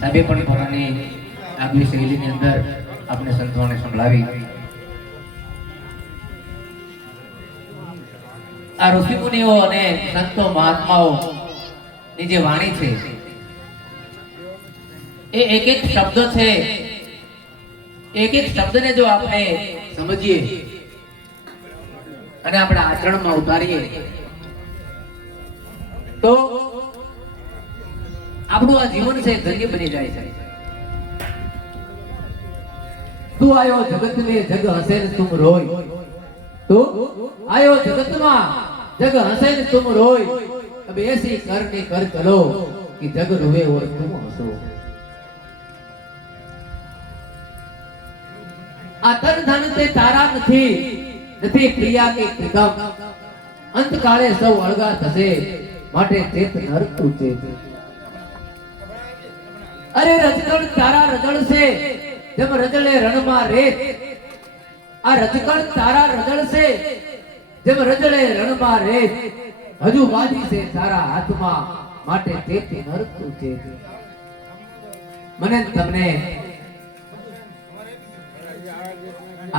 સાહેબે પણ પોતાની આગવી શૈલીની અંદર આપણે સંતોને સંભળાવી. આ ઋષિમુનિઓ અને સંતો મહાત્માઓ ની જે વાણી છે એ એક એક શબ્દ છે, એક એક શબ્દને જો આપણે સમજીએ અને આપણા આચરણમાં ઉતારીએ તો આપણું આ જીવન છે ધન્ય બની જાય છે. તું આયો જગત में जग हसे न तुम रोय, તું आयो जगत में जग हसे न तुम रोय, अब ऐसी करनी कर चलो कि जग रोवे और तुम हंसो. આ તન ધન તે તારા નથી, નથી પ્રિયા કે પ્રિતમ, અંતકાળે સૌ અળગા થશે, માટે ચેત નરતું ચેત. અરે રજકણ તારા રજળ છે, જેમ રજળે રણમાં રેત. આ રજકણ તારા રજળ છે, જેમ રજળે રણમાં રેત. હજુ વાદી છે તારા હાથમાં, માટે ચેત નરતું ચેત. મને તમને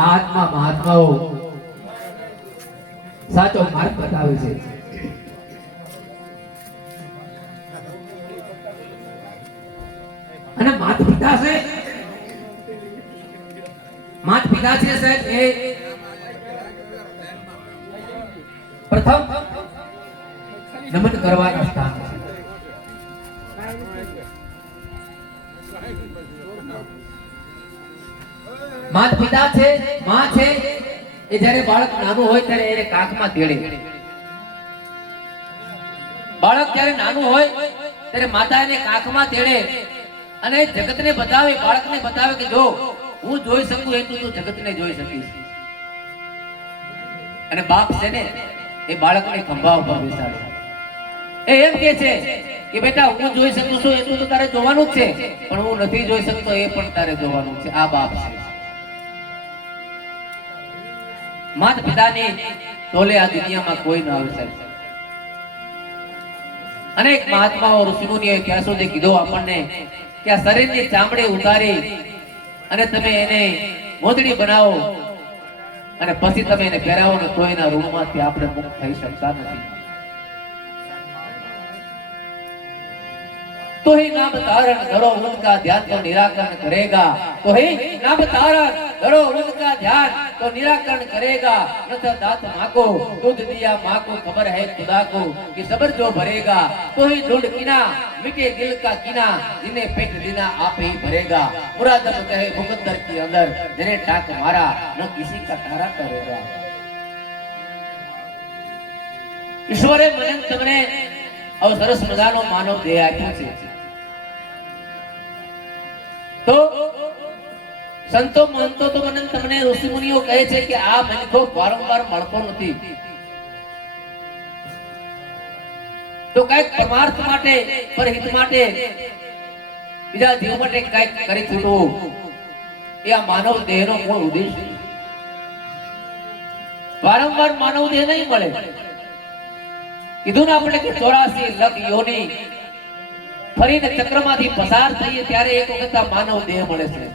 આત્મા મહાત્માઓ સાચો માર્ગ બતાવે છે. અને માતા પિતા છે, માતા પિતા છે સાહેબ એ પ્રથમ નમન કરવાના સ્થાન છે. માતા પિતા છે, માં છે, એ જ્યારે બાળક નાનું હોય ત્યારે એને કાખમાં તેડે. બાળક જ્યારે નાનું હોય ત્યારે માતા એને કાખમાં તેડે અને જગતને બતાવે, બાળકને બતાવે કે જો હું જોઈ શકું એટલું તું જગતને જોઈ શકીશ. અને બાપ છે ને એ બાળકને ખંભા ઉપર બેસાડે. એ એમ કહે છે કે બેટા હું જોઈ શકું છું એટલું તો તારે જોવાનું જ છે, પણ હું નથી જોઈ શકતો એ પણ તારે જોવાનું છે. આ બાપ છે. માતા પિતાની તોલે આ દુનિયામાં કોઈ ન આવી શકે. અનેક મહાત્માઓ ઋષિમુનિઓએ ત્યાં સુધી કીધું આપણને કે આ શરીરની ચામડી ઉતારી અને તમે એને મોદડી બનાવો અને પછી તમે એને પહેરાવો ને તો એના ઋણમાંથી આપણે મુક્ત થઈ શકતા નથી. तो ही नाम तारण धरो उनका ध्यान तो निराकरण करेगा, तो ही नाम तारण धरो उनका ध्यान तो निराकरण करेगा. नथ दात माँ को दूध दिया माँ को खबर है खुदा को कि सबर जो भरेगा, तो ही ढूंढ किना मिटे दिल का किना, जिन्हें पेट देना आप ही भरेगा. मुरादम कहे मुकद्दर के अंदर जिन्हें टाक मारा न किसी का तारा करेगा. ईश्वरे મને તમને આવો સરસ મજાનો માનવ દેહ આપ્યો છે. તો સંતો મહંતો તો મને તમને ઋષિ મુનિઓ કહે છે કે આ મનખો વારંવાર મળતો નથી, તો કઈક પરમાર્થ માટે, પરહિત માટે, બીજા જીવ માટે કઈક કરી છૂટવું એ આ માનવ દેહનો મૂળ ઉદ્દેશ. વારંવાર માનવ દેહ નહીં મળે. કીધું ને આપણે કે 84 લાખ યોની ફરીને ચક્રમાંથી પસાર થઈએ ત્યારે એક વખત આ માનવ દેહ મળે છે.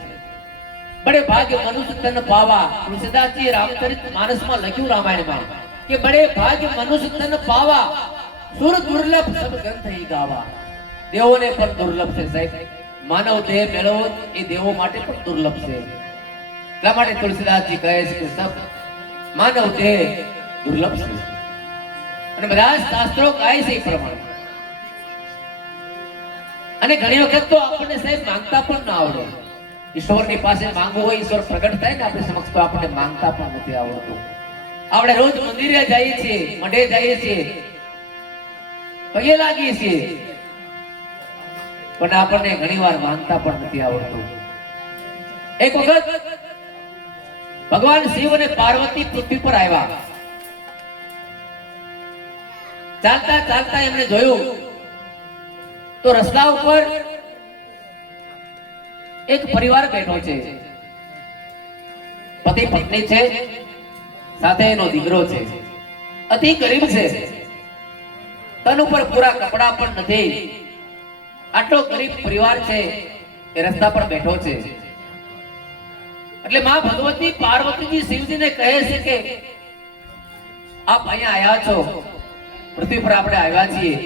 બડે ભાગ્ય મનુષ્ય તન પાવા. તુલસીદાસજી રામચરિત માનસમાં લખ્યું રામાયણમાં કે બડે ભાગ્ય મનુષ્ય તન પાવા, સુર દુર્લભ સબ ગ્રંથ હી ગાવા. દેવોને પણ દુર્લભ છે સાહેબ. માનવ દેહ મેળવો એ દેવો માટે પણ દુર્લભ છે. એટલા માટે તુલસીદાસજી કહે છે કે સબ માનવ દેહ દુર્લભ છે. અને બધા શાસ્ત્રો કહે છે એ પ્રમાણે. અને ઘણી વખત તો આપણને સાહેબ માંગતા પણ ના આવડે. ઈશ્વરની પાસે માંગવું હોય, ઈશ્વર પ્રગટ થાય ને આપણી સમક્ષ, તો આપણને માંગતા પણ નથી આવડતું. આપણે રોજ મંદિરે જઈએ છીએ, મઢે જઈએ છીએ, પગે લાગીએ છીએ, પણ આપણને ઘણીવાર માંગતા પણ નથી આવડતું. એક વખત ભગવાન શિવ અને પાર્વતી પૃથ્વી પર આવ્યા. ચાલતા ચાલતા એમણે જોયું તો રસ્તા ઉપર એક પરિવાર બેઠો છે. પતિ પત્ની છે, સાથે એનો દીકરો છે. અતિ ગરીબ છે, તન ઉપર પૂરા કપડા પણ નથી. આટલો ગરીબ પરિવાર છે એ રસ્તા પર બેઠો છે. એટલે માં ભગવતી પાર્વતીજી શિવજીને કહે છે કે આપ અહીંયા આવ્યા છો, પૃથ્વી પર આપણે આવ્યા છીએ,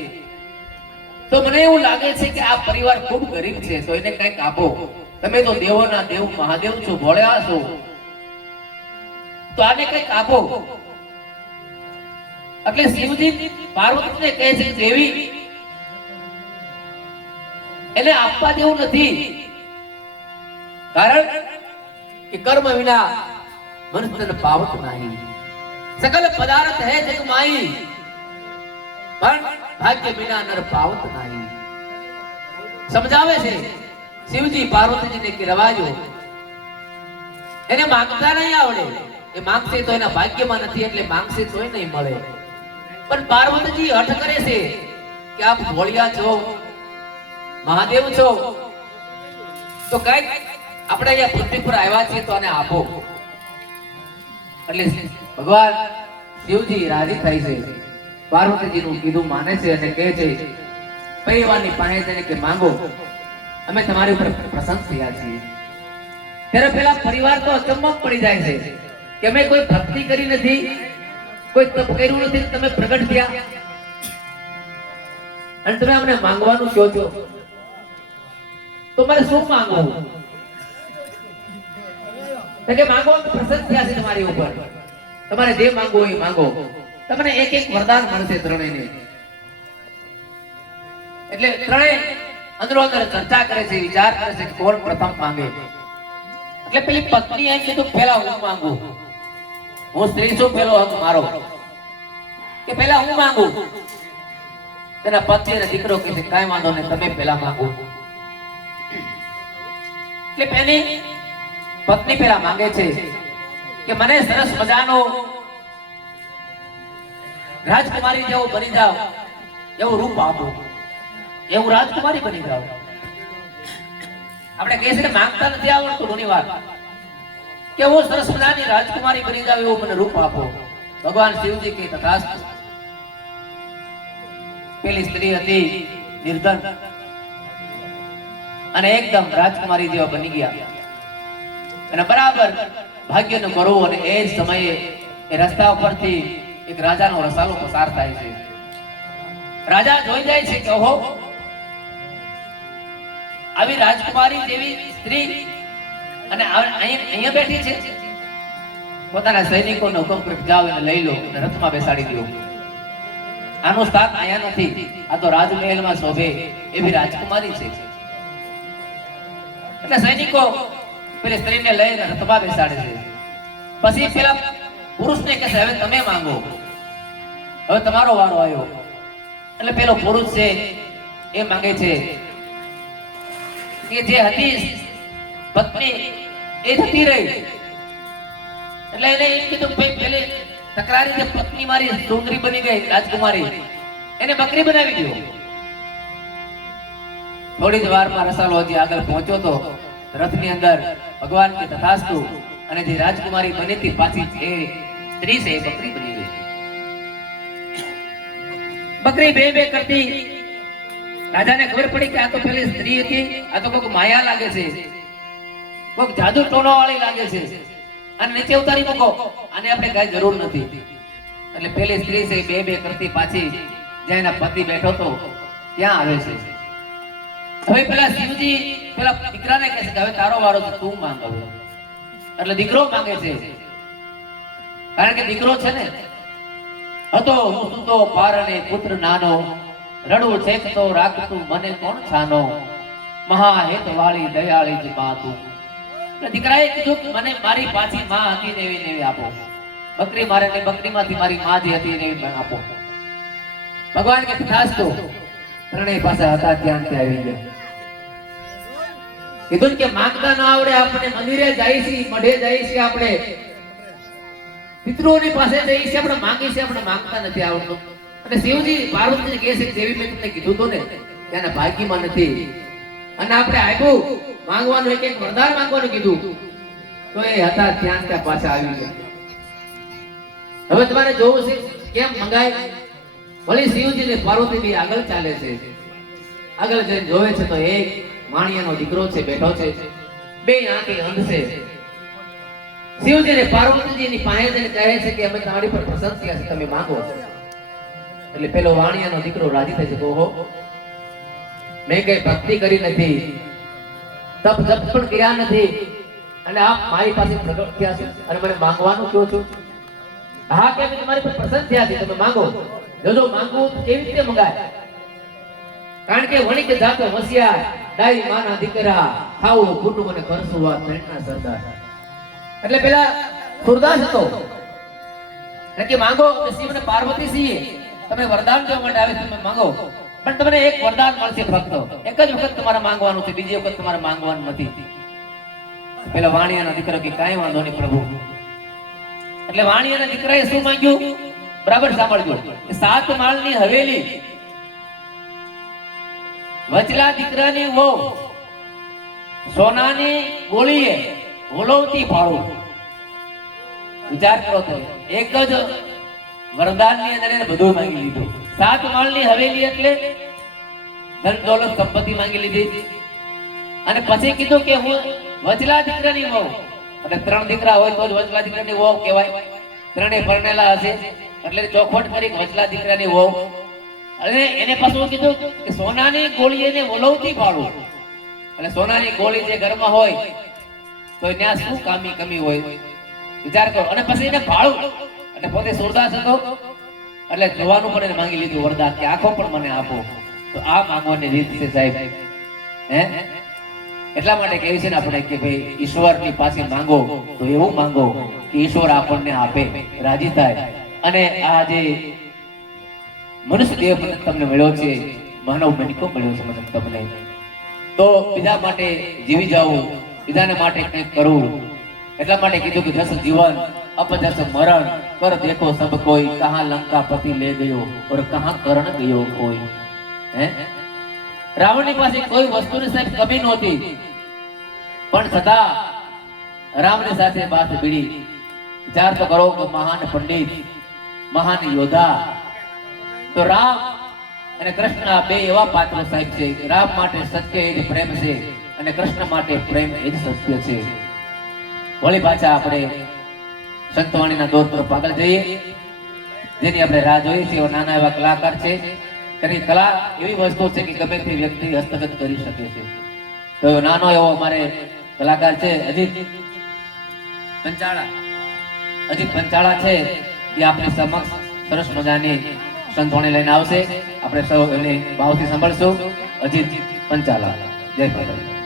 તો મને એવું લાગે છે કે આ પરિવાર ખૂબ ગરીબ છે, તો એને કંઈક આપો. તમે તો દેવોના દેવ મહાદેવ છો, ભોળ્યા છો, તો આને કંઈક આપો. એટલે શિવજી પાર્વતીને કહે છે દેવી એને આપવા જેવું નથી, કારણ કે કર્મ વિના મનુષ્ય પાવત નહીં. સકલ પદાર્થ હે જગ માઈ, પણ ભાગ્ય વિના નર પાવત નહીં. સમજાવે છે શિવજી પાર્વતીજીને કે રવાજો, એને માંગતા નહીં આવડે, એ માંગશે તો એના ભાગ્યમાં નથી, એટલે માંગશે તોય નહીં મળે. પણ પાર્વતીજી હઠ કરે છે કે આપ ભોળિયા છો, મહાદેવ છો, તો કઈક આપણે અહીંયા પૃથ્વી પર આવ્યા છીએ તો આને આપો. એટલે ભગવાન શિવજી રાજી થાય છે, પાર્વતીજીનું કીધું માને છે અને કહે છે પરિવારની પાસે જઈને કે માંગો, અમે તમારી ઉપર પ્રસન્ન થયા છીએ. ત્યારે પેલા પરિવાર તો અચંબમાં પડી જાય છે કે અમે કોઈ ભક્તિ કરી નથી, કોઈ તપ કર્યું નથી, તમે પ્રગટ થયા અને તમે અમને માંગવાનું કહો છો, તો મારે શું માંગવું? કે માંગો, પ્રસન્ન થયા છે તમારી ઉપર, તમારે જે માંગવું હોય માંગો, તમને એક એક વરદાન મળશે ત્રણેયને. એટલે ત્રણેય અંદરો અંદર ચર્ચા કરે છે, વિચાર કરે છે કે કોણ પ્રથમ માંગે. એટલે પેલી પત્ની એમ કીધું પહેલા હું માંગુ, હું સ્ત્રી છું, પેલો હક મારો, કે પહેલા હું માંગુ. તેના પતિ અને દીકરો કહે છે કાંઈ વાંધો નહીં, તમે પહેલા માંગો. એટલે પેલી પત્ની પેલા માંગે છે કે મને સરસ મજાનો રાજકુમારી જેવો બની જાવ, એવું રૂપ આપો, એવું રાજકુમારી બની જાવ. આપણે કહીએ છીએ માંગતા નથી આવડતું ઘણી વાર, કે હું સરસ મજાની રાજકુમારી બની જાવ એવું મને રૂપ આપો. ભગવાન શિવજી કે તથાસ્તુ. પેલી સ્ત્રી હતી નિર્ધન અને એકદમ રાજકુમારી જેવા બની ગયા, અને બરાબર ભાગ્યનું કરવું. અને એ જ સમયે એ રસ્તા ઉપરથી એક રાજાનો રસાલો પસાર થાય છે. રાજા જોઈ જાય છે કે ઓહો, આવી રાજકુમારી જેવી સ્ત્રી અને અહીંયા બેઠી છે. પોતાના સૈનિકોનો હુકમ કરી જાઓ એને લઈ લો અને રથમાં બેસાડી દો. આનું સ્થાન અહીંયા નથી, આ તો રાજમહેલમાં શોભે એવી રાજકુમારી છે. એટલે સૈનિકો પેલી સ્ત્રીને લઈને રથમાં બેસાડે છે. પછી પેલા પુરુષને કહે છે હવે તમે માંગો, હવે તમારો વારો આવ્યો. એટલે પેલો પુરુષ છે એ માંગે છે કે જે હતી પત્ની એ જતી રહી. એટલે એને એમ કીધું પેલી તકરારી જે પત્ની મારી સુંદરી બની ગઈ રાજકુમારી, એને બકરી બનાવી દો. થોડી જ વારમાં રસાલો હજી આગળ પહોંચ્યો તો રથની અંદર ભગવાન કે તથાસ્તુ, અને જે રાજકુમારી બની હતી પાછી એ સ્ત્રી છે એ બકરી બની ગઈ. બકરી બે બે કરતી રાજાને ખબર પડી કે આ તો પેલી સ્ત્રી હતી, આ તો કોઈક માયા લાગે છે, કોઈક જાદુ ટોનો વાળી લાગે છે, અને નીચે ઉતારી મૂકો, આને આપણે કઈ જરૂર નથી. એટલે પેલી સ્ત્રી છે બે બે કરતી પાછી જ્યાં એના પતિ બેઠો તો ત્યાં આવે છે. હવે પેલા શિવજી પેલા દીકરાને કહે છે કે હવે તારો વારો છે, તું માંગ. એટલે દીકરો માંગે છે, કારણ કે દીકરો છે ને હતો હું સુતો પારણે પુત્ર નાનો, રડું છેક તો રાખતું મને કોણ છાનો, મહાહેત વાળી દયાળી જ માં તું. એટલે દીકરાએ કીધું કે મને મારી પાછી માં હતી ને એવી આપો, બકરી મારે ને બકરીમાંથી મારી માં જે હતી ને એવી આપો. ભગવાન કે તથાસ્તુ. ત્રણેય પાસે હતા ત્યાંથી આવી ગયા. કીધું કે માંગતા ના આવડે, આપણે મંદિરે જાય છે, મઢે જાય છે, આપણે પિતૃઓની પાસે જઈએ છીએ, આપણે માંગી છે, આપણે માંગતા નથી આવડતું. અને શિવજી પાર્વતીજી કહે છે કે દેવી મેં તમને કીધું તો ને કે આના ભાગ્યમાં નથી, અને આપણે આપ્યું માંગવાનું, એક એક વરદાન માંગવાનું કીધું તો એ હતા ત્યાં પાછા આવી ગયા. હવે તમારે જોવું છે કેમ મંગાય. ભલે શિવજી ને પાર્વતી બી આગળ ચાલે છે, આગળ જઈને જોવે છે તો એક વાણિયાનો દીકરો છે બેઠો છે, બે આંખે અંધ છે. શિવજી ને પાર્વતીજીની પાસે જઈને કહે છે કે અમે તમારી પર પ્રસન્ન થયા છે, તમે માંગો. એટલે પેલો વાણિયાનો દીકરો રાજી થાય છે કે ઓહો, મેં કઈ ભક્તિ કરી નથી, તપ જપ પણ કર્યા નથી, અને આપ મારી પાસે પ્રગટ થયા છે અને મને માંગવાનું કહો છો. હા કે અમે તમારી પર પ્રસન્ન થયા છે, તમે માંગો. જો માંગવું તો કેવી રીતે મંગાય? કારણ કે વણિક જાતો હોશિયાર, ડાઈ માના દીકરા, ખાવું કુટુંબ અને કરશું આ ત્રણના સરદાર. એટલે પેલા સુરદાસ હતો કે માંગો, શિવ અને પાર્વતી છીએ તમને વરદાન દેવા માટે આવે, તમે માંગો. પણ તમને એક વરદાન મળશે ફક્ત, એક જ વખત તમારે માંગવાનું છે, બીજી વખત તમારે માંગવાનું નથી. પેલા વાણિયાના દીકરો કે કાંઈ વાંધો નહીં પ્રભુ. એટલે વાણિયાના દીકરાએ શું માંગ્યું? બરાબર સાંભળજો. 7 માળની હવેલી, વચલા દીકરાની વહુ, સોનાની ગોળીએ ઓલવતી ભાળું. વિચાર કરો તમે, એક જ વરદાનની અંદર એને બધું માંગી લીધું. 7 માળની હવેલી એટલે ધન દોલત સંપત્તિ માંગી લીધી, અને પછી કીધું કે હું વચલા દીકરાની વહુ. એટલે 3 દીકરા હોય તો જ વચલા દીકરાની વહુ કહેવાય. 3 પરણેલા હશે એટલે ચોખવટ કરી વચલા દીકરાની વહુ. અને એને પાછું કીધું કે સોનાની ગોળીને ઓલવતી ભાળું. એટલે સોનાની ગોળી જે ઘરમાં હોય તો ત્યાં શું કામી કમી હોય, વિચાર કરો. અને પછી એને ભાળું, એટલે પોતે સુરદાસ હતો એટલે જોવાનું પણ એને માંગી લીધું વરદાન કે આંખો પણ મને આપો. તો આ માંગવાની રીત છે સાહેબ. હે એટલા માટે કહેવું છે ને આપણે કે ભાઈ ઈશ્વરની પાસે માંગો તો એવું માંગો કે ઈશ્વર આપણને આપે, રાજી થાય. અને આ જે મનુષ્ય દેહ તમને મળ્યો છે, માનવ બનકો મળ્યો છે મને તમને, તો બીજા માટે જીવી જાવું, બીજાને માટે કંઈક કરવું. એટલા માટે કીધું કે જસ જીવન અપજસ મરણ, કર દેખો સબ કોઈ, કહા લંકા પતિ લે ગયો ઓર કહા કરણ ગયો કોઈ. હે રાવણની પાસે કોઈ વસ્તુની સાહેબ કમી નહોતી, પણ છતાં રામની સાથે વાત ભીડી. વિચાર તો કરો કે મહાન પંડિત, મહાન યોદ્ધા, તો રામ અને કૃષ્ણ બે એવા પાત્રો સાહેબ છે. રામ માટે સત્ય એ જ પ્રેમ છે અને કૃષ્ણ માટે પ્રેમ એ જ સત્ય છે. વળી પાછા આપણે સંતવાણીના દોર તરફ આગળ જઈએ, જેની આપણે રાહ જોઈએ છીએ. એવા નાના એવા કલાકાર છે. તેની કલા એવી વસ્તુ છે કે ગમે તે વ્યક્તિ હસ્તગત કરી શકે છે. તો નાનો એવો અમારે કલાકાર છે અજીત પંચાળા છે, એ આપણી સમક્ષ સરસ મજાની સંતવાણી લઈને આવશે. આપણે સૌ એની ભાવથી સાંભળશું. અજીત પંચાલા, જય માતા.